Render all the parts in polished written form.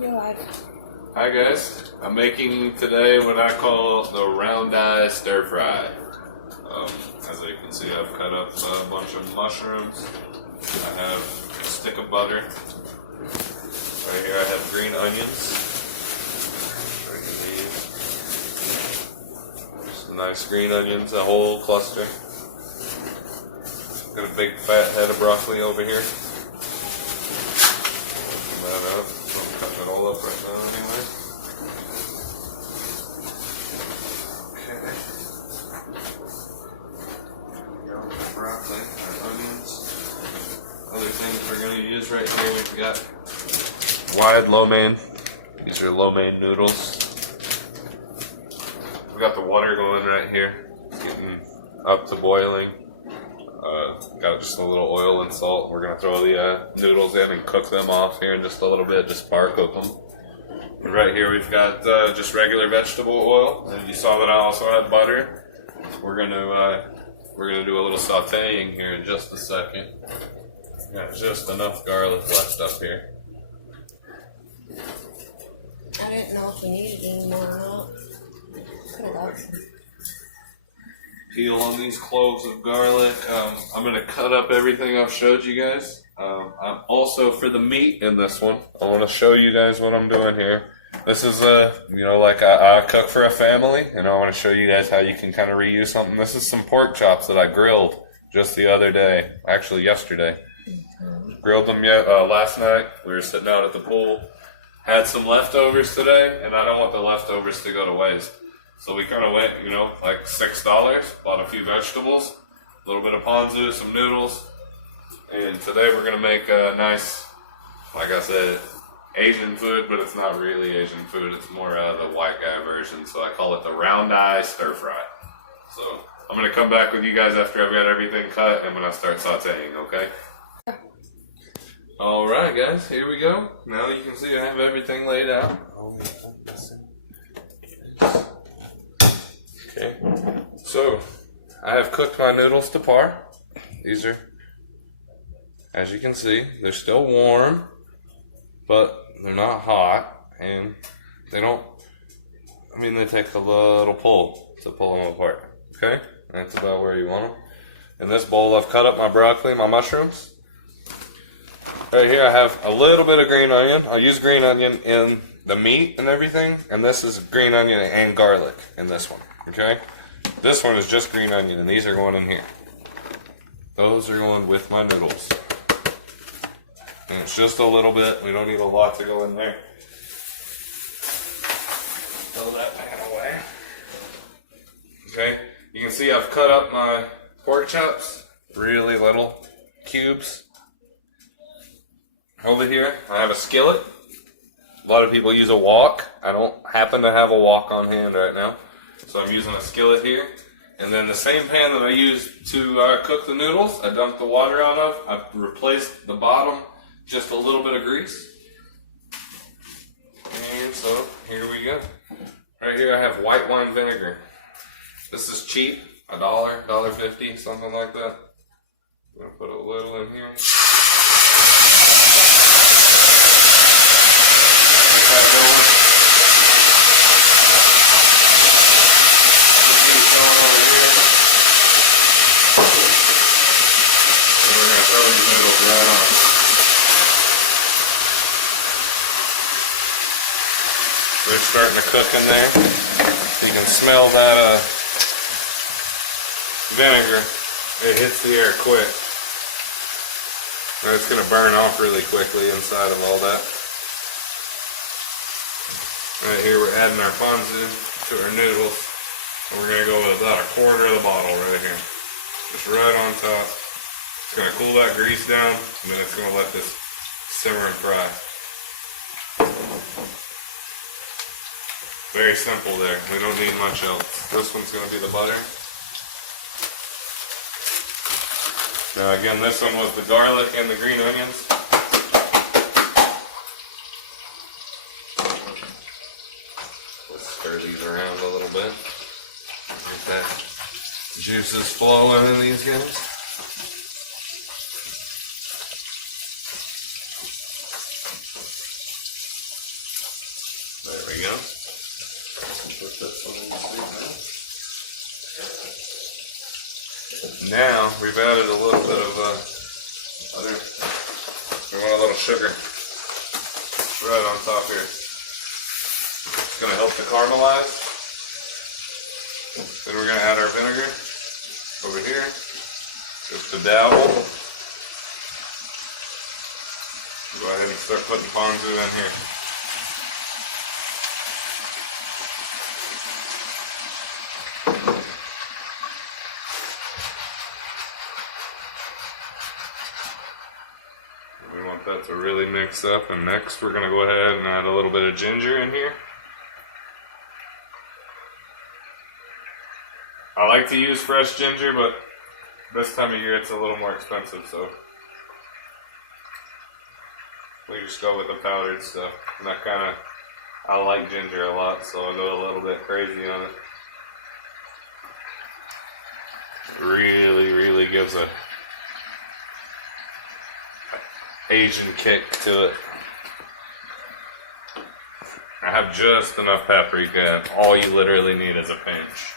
You're live. Hi guys, I'm making today what I call the round eye stir fry. As you can see, I've cut up a bunch of mushrooms. I have a stick of butter. Right here I have green onions. Some nice green onions, a whole cluster. Got a big fat head of broccoli over here. Open that up. I'm cutting it all up right now anyway. Okay. There we go. Broccoli, our onions. Other things we're going to use right here, we've got wide lo mein. These are lo mein noodles. We got the water going right here. It's getting up to boiling. Got just a little oil and salt. We're going to throw the noodles in and cook them off here in just a little bit, just bar cook them. And right here we've got just regular vegetable oil. And you saw that I also had butter. We're going to do a little sauteing here in just a second. Got just enough garlic left up here. I didn't know if we needed any more or not. Could have got some. Peel on these cloves of garlic. I'm going to cut up everything I've showed you guys. I'm also, for the meat in this one, I want to show you guys what I'm doing here. This is like I cook for a family, and I want to show you guys how you can kind of reuse something. This is some pork chops that I grilled just the other day, actually yesterday. Grilled them last night. We were sitting out at the pool. Had some leftovers today, and I don't want the leftovers to go to waste. So we kind of went, like $6, bought a few vegetables, a little bit of ponzu, some noodles, and today we're going to make a nice, like I said, Asian food, but it's not really Asian food. It's more the white guy version, so I call it the round eye stir fry. So I'm going to come back with you guys after I've got everything cut, and when I start sauteing, okay? Alright guys, here we go. Now you can see I have everything laid out. Okay, so I have cooked my noodles to par. These are, as you can see, they're still warm, but they're not hot, and they take a little pull to pull them apart. Okay, that's about where you want them. In this bowl, I've cut up my broccoli, my mushrooms. Right here, I have a little bit of green onion. I'll use green onion in the meat and everything, and this is green onion and garlic in this one. Okay, this one is just green onion, and these are going in here. Those are going with my noodles. And it's just a little bit. We don't need a lot to go in there. Throw that pan away. Okay, you can see I've cut up my pork chops, really little cubes. Over here, I have a skillet. A lot of people use a wok. I don't happen to have a wok on hand right now. So I'm using a skillet here. And then the same pan that I used to cook the noodles, I dumped the water out of. I've replaced the bottom, just a little bit of grease. And so, here we go. Right here I have white wine vinegar. This is cheap, $1, $1.50, something like that. I'm going to put a little in here. Right on. They're starting to cook in there. You can smell that vinegar. It hits the air quick. And it's going to burn off really quickly inside of all that. Right here we're adding our ponzu to our noodles. And we're going to go with about a quarter of the bottle right here. Just right on top. It's going to cool that grease down, and then it's going to let this simmer and fry. Very simple there. We don't need much else. This one's going to be the butter. Now again, this one was the garlic and the green onions. Let's stir these around a little bit. Get that juices flowing in these guys. we go. Put this one in the seat now. Now we've added a little bit of butter. We want a little sugar right on top here. It's going to help to caramelize. Then we're going to add our vinegar over here. Just a dabble. Go ahead and start putting ponzu in here. We want that to really mix up, and next we're going to go ahead and add a little bit of ginger in here. I like to use fresh ginger, but this time of year it's a little more expensive, so we just go with the powdered stuff. And I like ginger a lot, so I'll go a little bit crazy on it. Really gives a Asian kick to it. I have just enough paprika, and all you literally need is a pinch.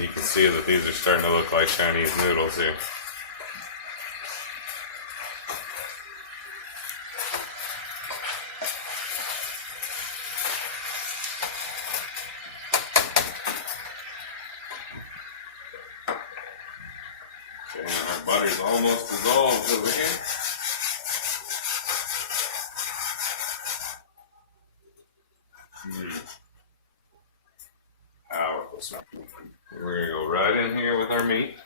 You can see that these are starting to look like Chinese noodles here. Okay, our butter's almost dissolved over here. Powerful smell. We're going to go right in here with our meat.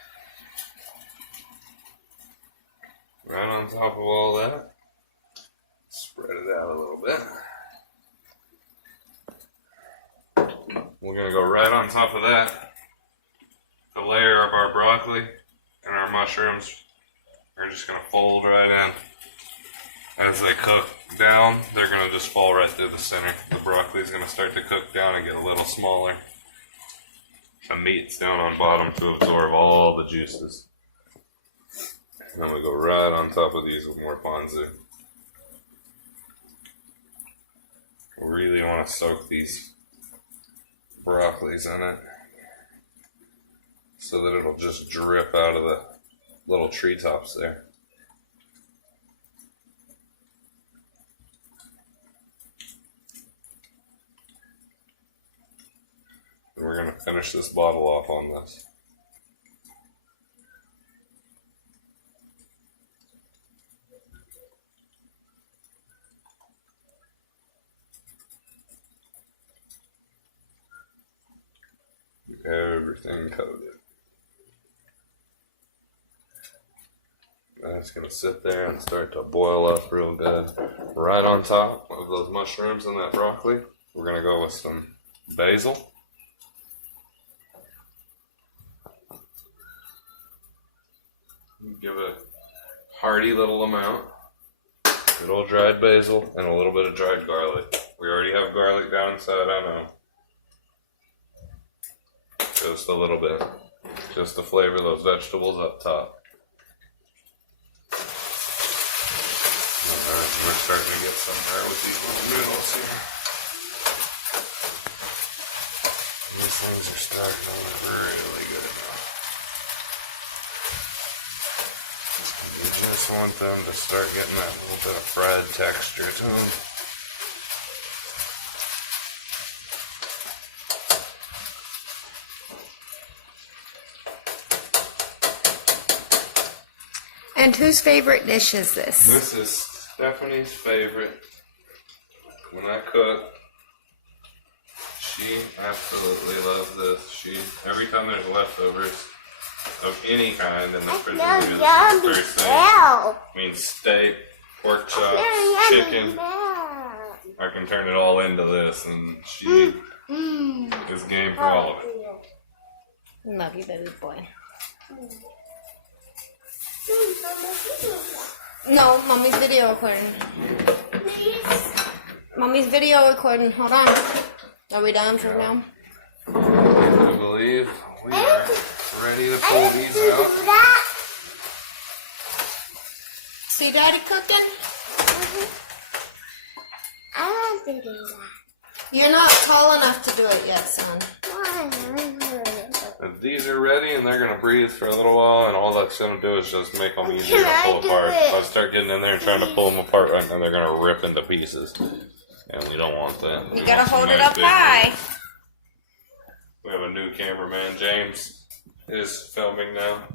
Right on top of all that. Spread it out a little bit. We're going to go right on top of that. The layer of our broccoli and our mushrooms are just going to fold right in. As they cook down, they're going to just fall right through the center. The broccoli is going to start to cook down and get a little smaller. The meat's down on bottom to absorb all the juices. And then we go right on top of these with more ponzu. We really want to soak these broccolis in it so that it'll just drip out of the little treetops there. And we're going to finish this bottle off on this. Everything coated. That's going to sit there and start to boil up real good. Right on top of those mushrooms and that broccoli, we're going to go with some basil. Give a hearty little amount. Good old dried basil and a little bit of dried garlic. We already have garlic down inside, I know. Just a little bit. Just to flavor those vegetables up top. Alright, we're starting to get somewhere with these little noodles here. These things are starting to look really good now. You just want them to start getting that little bit of fried texture to them. And whose favorite dish is this? This is Stephanie's favorite. When I cook, she absolutely loves this. Every time there's leftovers of any kind in the refrigerator, the first thing, I mean steak, pork chops, chicken, I can turn it all into this, and she is game for all of it. Love you, baby boy. No, mommy's video recording. Mommy's video recording. Hold on. Are we done for now? I believe we are ready to pull these out. See Daddy cooking? I want to do that. You're not tall enough to do it yet, son. And these are ready, and they're gonna breathe for a little while, and all that's gonna do is just make them easier Can to I pull do apart. it? If I start getting in there and trying to pull them apart right now, they're gonna rip into pieces, and we don't want that. You We gotta want some hold it nice up big high. ones. We have a new cameraman, James, is filming now.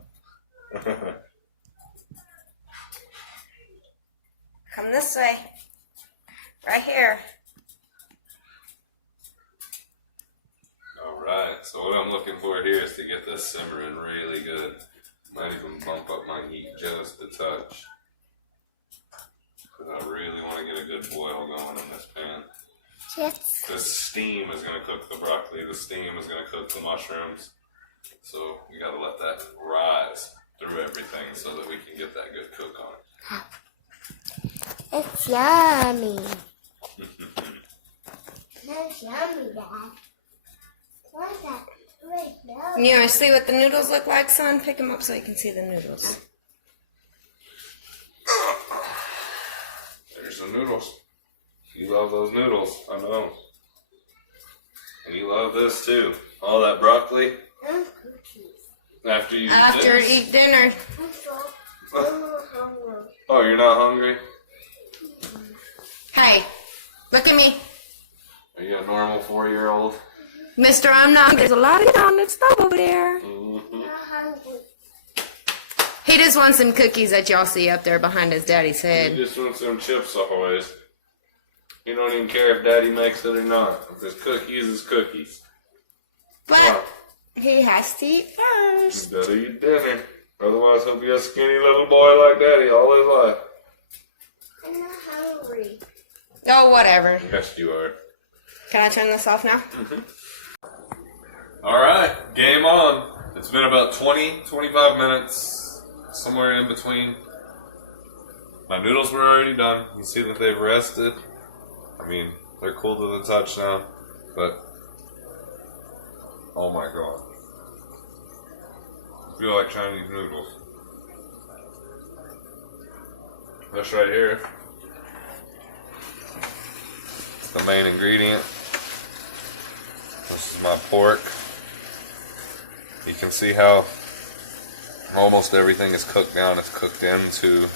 Come this way. Right here. Alright, so what I'm looking for here is to get this simmering really good. Might even bump up my heat just a touch. Because I really want to get a good boil going in this pan. Yes. The steam is going to cook the broccoli, the steam is going to cook the mushrooms. So we got to let that rise through everything so that we can get that good cook on it. It's yummy. That's yummy, Dad. What's that? Wait, no. You want to see what the noodles look like, son? Pick them up so you can see the noodles. There's the noodles. You love those noodles, I know. And you love this too. All that broccoli. And cookies. After you After this. eat dinner. I'm so hungry. Oh, you're not hungry? Hey, look at me. Are you a normal 4-year-old? Mister, I'm not. There's a lot of it on that stove over there. Mm-hmm. I'm hungry. He just wants some cookies that y'all see up there behind his daddy's You head. just want some chips always. You don't even care if Daddy makes it or not. If it's cookies, it's cookies. But he has to eat first. You better eat dinner. Otherwise, he'll be a skinny little boy like Daddy all his life. I'm not hungry. Oh, whatever. Yes, you are. Can I turn this off now? Alright, game on. It's been about 20-25 minutes, somewhere in between. My noodles were already done. You see that they've rested. I mean, they're cool to the touch now, but oh my god. I feel like Chinese noodles. This right here is the main ingredient. This is my pork. You can see how almost everything is cooked down. It's cooked into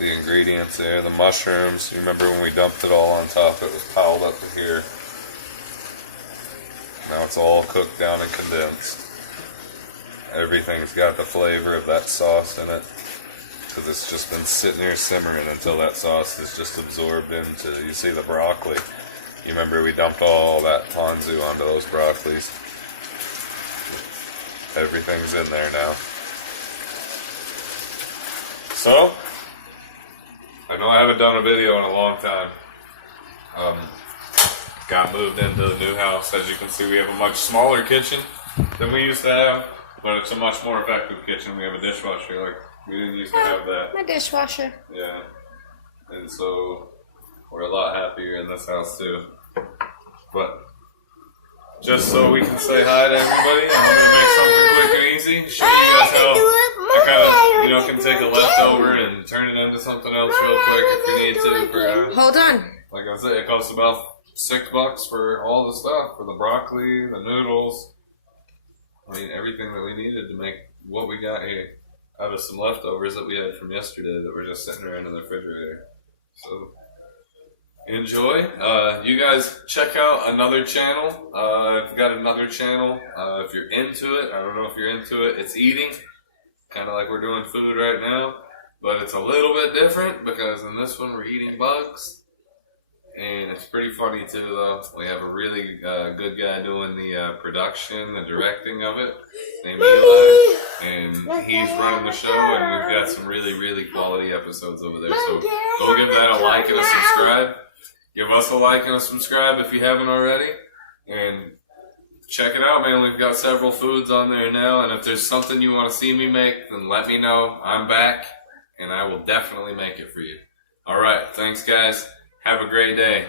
the ingredients there. The mushrooms, you remember when we dumped it all on top, it was piled up to here. Now it's all cooked down and condensed. Everything's got the flavor of that sauce in it. Because it's just been sitting here simmering until that sauce is just absorbed into, you see the broccoli. You remember we dumped all that ponzu onto those broccolis. Everything's in there now. So, I know I haven't done a video in a long time. Got moved into the new house. As you can see, we have a much smaller kitchen than we used to have, but it's a much more effective kitchen. We have a dishwasher, like we didn't used to have that. My dishwasher. Yeah, and so we're a lot happier in this house too. But just so we can say hi to everybody, I wanted to make something quick and easy. Show you guys how I kind of, can take a leftover and turn it into something else real quick if we need to. For Hold on. like I said, it costs about $6 for all the stuff, for the broccoli, the noodles. I mean, everything that we needed to make what we got here. Out of some leftovers that we had from yesterday that were just sitting around in the refrigerator. So enjoy. You guys check out another channel. I've got another channel. If you're into it, I don't know if you're into it. It's eating, kind of like we're doing food right now, but it's a little bit different because in this one we're eating bugs. And it's pretty funny too, though. We have a really good guy doing the production, the directing of it, named Eli, and he's running the show. And we've got some really, really quality episodes over there. So go give that a like and a subscribe. Give us a like and a subscribe if you haven't already, and check it out, man. We've got several foods on there now, and if there's something you want to see me make, then let me know. I'm back, and I will definitely make it for you. All right, thanks, guys. Have a great day.